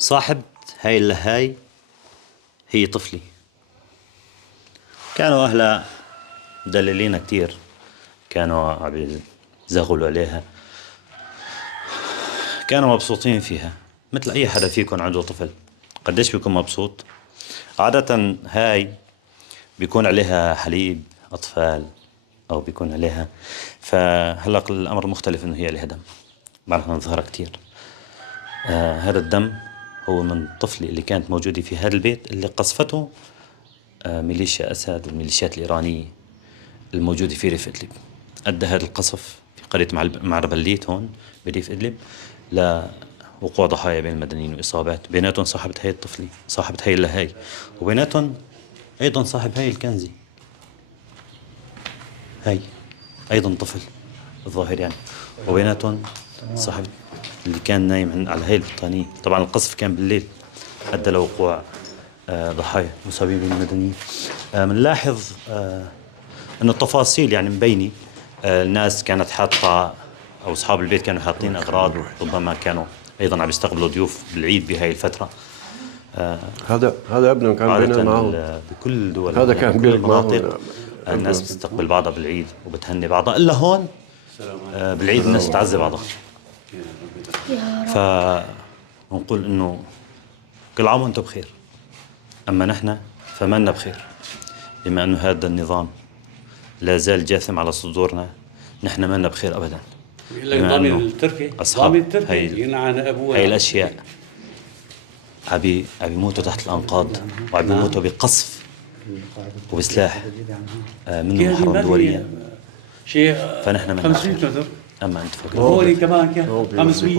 صاحب هاي اللهاي هي طفلي. كانوا أهلها مدللينها كتير، كانوا عم يزغلوا عليها، كانوا مبسوطين فيها مثل أي حدا فيكم عنده طفل. قديش بيكون مبسوط؟ عادة هاي بيكون عليها حليب أطفال أو بيكون عليها، فهلأ الأمر مختلف إنه هي عليها دم، بعرف نظهرها كتير. هذا الدم هو من طفلي اللي كانت موجودة في هذا البيت اللي قصفته ميليشيا أسد والميليشيات الإيرانية الموجودة في ريف إدلب. أدى هذا القصف في قرية معربليت هون بريف إدلب لوقوع ضحايا بين المدنيين وإصابات، بيناتهم صاحبة هاي الطفلة، صاحبة هاي اللهاي، وبيناتهم أيضا صاحب هاي الكنزي، هاي أيضا طفل الظاهر يعني، وبيناتهم صاحب اللي كان نايم على هاي البطانية. طبعا القصف كان بالليل أدى لوقوع ضحايا مصابين بين المدنيين. منلاحظ انه التفاصيل يعني مبينة. الناس كانت حاطة او اصحاب البيت كانوا حاطين اغراض، وربما كانوا ايضا عم يستقبلوا ضيوف بالعيد بهاي الفترة. هذا ابنه كان بينام معه. بكل دول هذا كان بكل بينام معه المناطق الناس بتستقبل بعضها بالعيد وبتهني بعضها، الا هون بالعيد الناس بتعزي بعضها. فنقول انه كل عام وانتم بخير، اما نحن فمنا بخير، بما انه هذا النظام لا زال جاثم على صدورنا. نحن منا بخير ابدا. النظام التركي، اصحاب هاي الاشياء عم يموتوا تحت الانقاض، وعم يموتوا بقصف وبسلاح منه محرم دوليا. شيء فنحن منا 500 بخير، متر، اما انتم فكروا وهون كمان 500.